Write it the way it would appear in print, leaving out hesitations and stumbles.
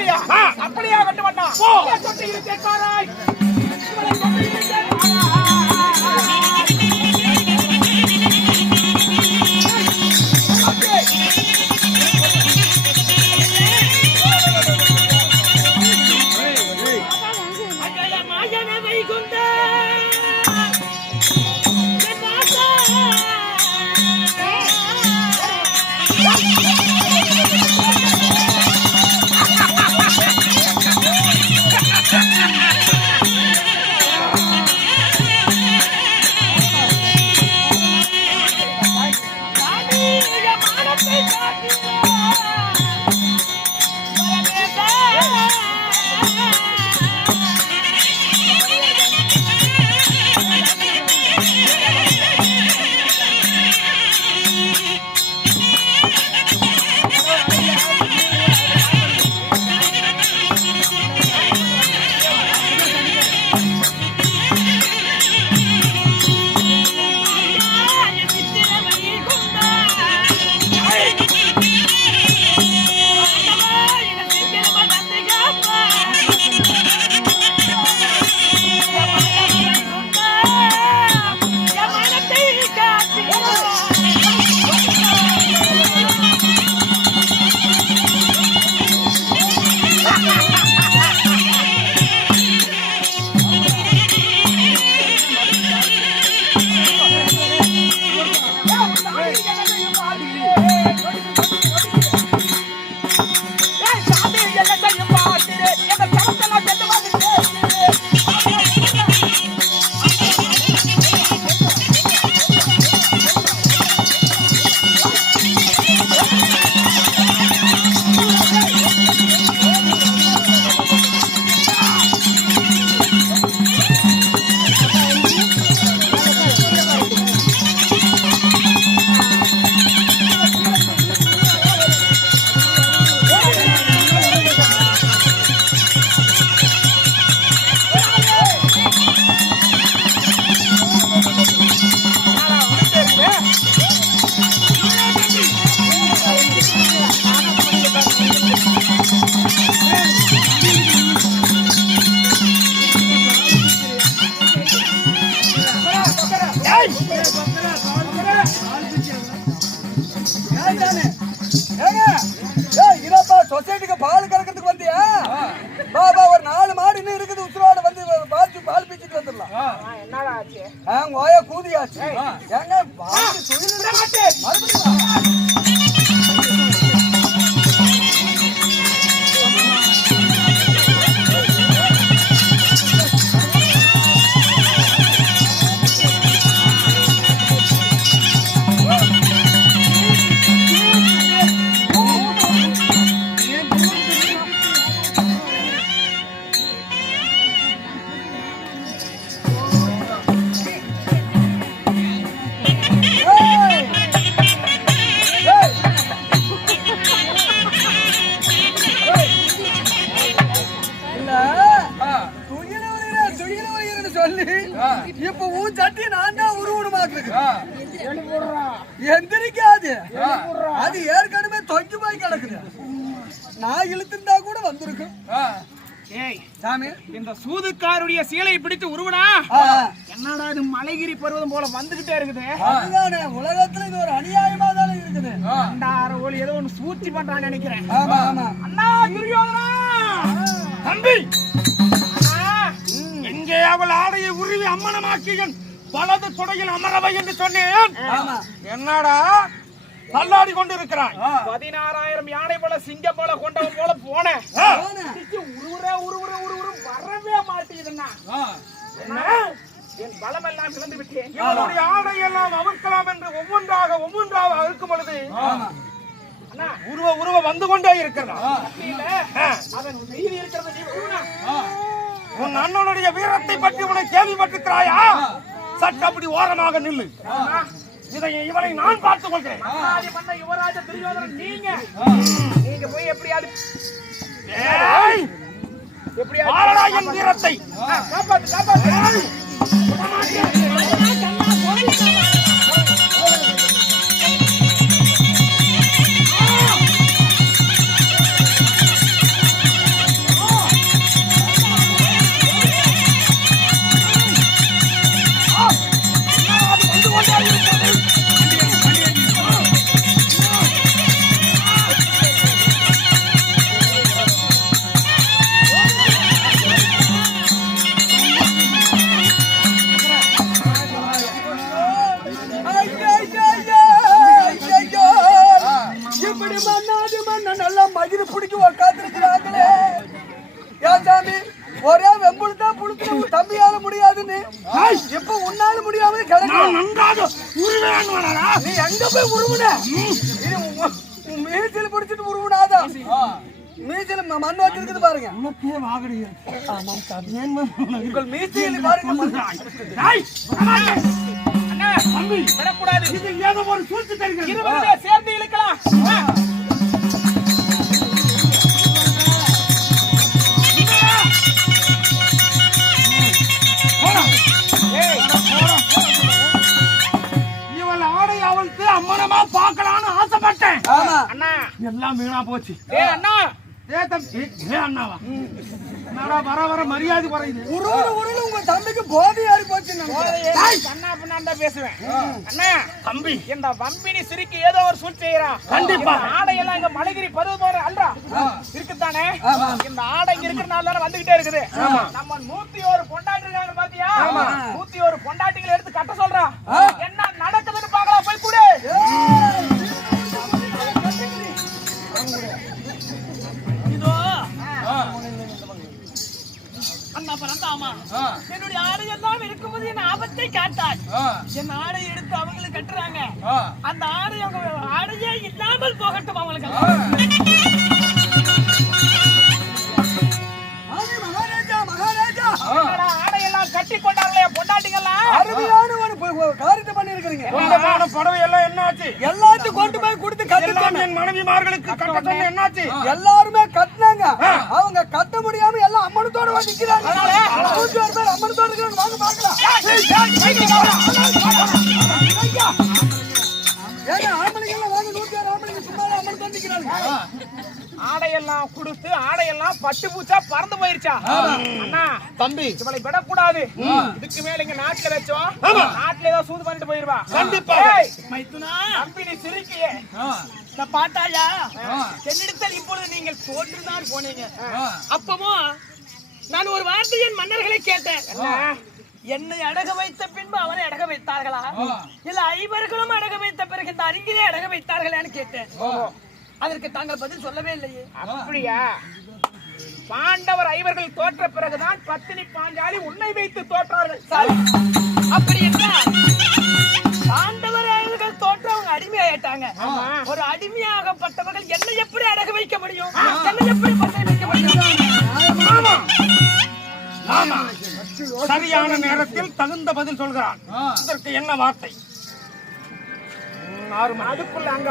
அப்படியா அப்படியா கட்ட மாட்டான் தொட்டியில் கேட்பாராய் சொசைட்டிக்கு பால் கறக்கிறதுக்கு வந்தியா பாபா? ஒரு 4 மாடு இன்னும் இருக்குது, உசுரோட வந்து பால் பீச்சிட்டு வந்துடலாம். என்னடா ஆச்சு? ஓயா கூதியாச்சு ஏங்க மறுபடியும் இப்ப உன் சட்டி நான் தான் உருவணுமாக்கு எந்திரிக்காது. அது ஏற்கனவே தொங்கி போய் கிடக்குது. நான் இழுத்துட்டா கூட வந்திருக்கும். சாமி, இந்த சூதுக்காருடைய சீலை பிடித்து உருவனா என்னடா இது மலைகிரி பருவதம் போல வந்துகிட்டே இருக்குது. அதுதானே உலகத்துல இது ஒரு அநியாயமா தானே இருக்குது. ஒளி ஏதோ ஒண்ணு சூழ்ச்சி பண்றான்னு நினைக்கிறேன். அண்ணா துரியோதனா தம்பி, எங்கே அவள் ஆடையை உருவி அம்மனமாக்கியன் வலது தொடையில் அமரவை என்று சொன்னேன். என்னடா தள்ளாடி கொண்டு இருக்கிறான். 16,000 யானை போல சிங்கம் போல கொண்டவன் போல போனேன். வரவே மாட்டேங்குதுன்னா என் பலம் எல்லாம் இழந்து விட்டேன். இவனுடைய ஆடை எல்லாம் அவிழ்க்கலாம் என்று ஒவ்வொன்றாக அறுக்கும் பொழுது உருவ வந்து கொண்டே இருக்கிறான். அதன் செய்தி இருக்கிறது. உன் அண்ணனுடைய வீரத்தை பற்றி உன்னை கேள்விப்பட்டிருக்கிறாயா? சற்று அப்படி ஓரமாக நில்லு. இவனை நான் பார்த்துக் கொள்கிறேன். யுவராஜ துரியோதனன் நீங்க போய் எப்படியாவது என் வீரத்தை காப்பாத்து. குடிக்க உக்காந்துருக்கிறாங்களே ஏன் சாமி ஒரே வெம்புழுத்தா புழுத்து உங்க தம்பியால முடியாதுன்னு எப்ப உன்னால முடியாம கிடக்கு நீ எங்க போய் உருவுன மீச்சல் பிடிச்சிட்டு உருவுனாதான் மீச்சல் மண் வச்சிருக்குது பாருங்க உங்கள் மீச்சல் பாருங்க சேர்ந்து இழுக்கலாம். இவள் ஆடை அவளுக்கு அம்மனமா பார்க்கலான்னு ஆசைப்பட்டேன். அண்ணா எல்லாம் வீணா போச்சு. அண்ணா அண்ணாவா வர வர மரியாதை குறையுது. உங்க தம்பிக்கு போதை ஏறி போச்சு. அண்ணா பின்னா பேசுவேன். அண்ணா தம்பி இந்த வம்பினி சிரிக்கு ஏதோ ஒரு சூழ்ச்சி செய்யறான். கண்டிப்பா ஆடையெல்லாம் இங்க மலைகிரி பருவ போற அல்றா இருக்குதானே. இந்த ஆடை இங்க இருக்கிறனால வந்துகிட்டே இருக்குது. நம்ம 101 பொண்டாட்டி இருக்காங்க பாத்தியா, 101 பொண்டாட்டிகளை எடுத்து கட்ட சொல்றான். என்ன நடக்குதுன்னு பாக்கலாம் போய் கூட. என்னுடைய ஆடையெல்லாம் இருக்கும்போது என் ஆபத்தை காட்டாள். என் ஆடை எடுத்து அவங்களுக்கு கட்டுறாங்க. அந்த ஆடை அவங்க ஆடையே இல்லாமல் போகட்டும் அவங்களுக்கு. ஆடையெல்லாம் கட்டி கொண்டாங்களே பொண்டாட்டிங்கெல்லாம் அருமையான ஒரு காரியத்தை பண்ணி இருக்கிறீங்க. புடவை எல்லாம் என்ன ஆச்சு? எல்லாத்தையும் கொண்டு போய் கொடுத்து கட்டு. என் மனைவிமார்களுக்கு கட்ட சொன்ன என்னாச்சு? எல்லாருமே கட்டினாங்க. அவங்க கட்ட முடியாம எல்லாம் அம்மனத்தோட வந்து நிக்கிறாங்க. 101 பேர் அம்மனத்தோட இருக்கிறாங்க. வாங்க பார்க்கலாம். ஏங்க ஆம்பளைங்க எல்லாம் வாங்க. 106 ஆம்பளைங்க சும்மா அம்மனத்தோட நிக்கிறாங்க. ஆடையெல்லாம் கொடுத்து ஆடையெல்லாம் பட்டு பூச்சா பறந்து போயிருச்சா? அண்ணா தம்பி இவளை விடக்கூடாது. இதுக்கு மேல இங்க நாட்டுல வச்சோம், நாட்டுல ஏதோ சூது பண்ணிட்டு போயிருவா. கண்டிப்பா தம்பி நீ சிரிக்கியே பாட்டாயா என்னிடத்தில் இப்பொழுது நீங்கள் தோற்றுதான் போனீங்க. அப்பவும் நான் ஒரு வார்த்தையின் மன்னர்களை கேட்டேன். என்னை அடக வைத்த பின்பு அவனை அடக வைத்தார்களா, இல்ல ஐவர்களும் அடக வைத்த பிறகு இந்த அறிஞரே அடக வைத்தார்களான்னு கேட்டேன். அதற்கு தாங்கள் பதில் சொல்லவே இல்லையே. அப்படியா? பாண்டவர் ஐவர்கள் தோற்ற பிறகுதான் பத்தினி பாஞ்சாலி உன்னை வைத்து தோற்றார்கள். அப்படி என்றால் பாண்டவர் ஐவர்கள் தோற்ற அவங்க அடிமையாயிட்டாங்க. ஒரு அடிமையாகப்பட்டவர்கள் என்னை எப்படி அடக வைக்க முடியும்? என்னை எப்படி பட்டை வைக்க முடியும்? சரியான நேரத்தில் தகுந்த பதில் சொல்கிறான். இதற்கு என்ன வார்த்தை? அதுக்குள்ள அங்க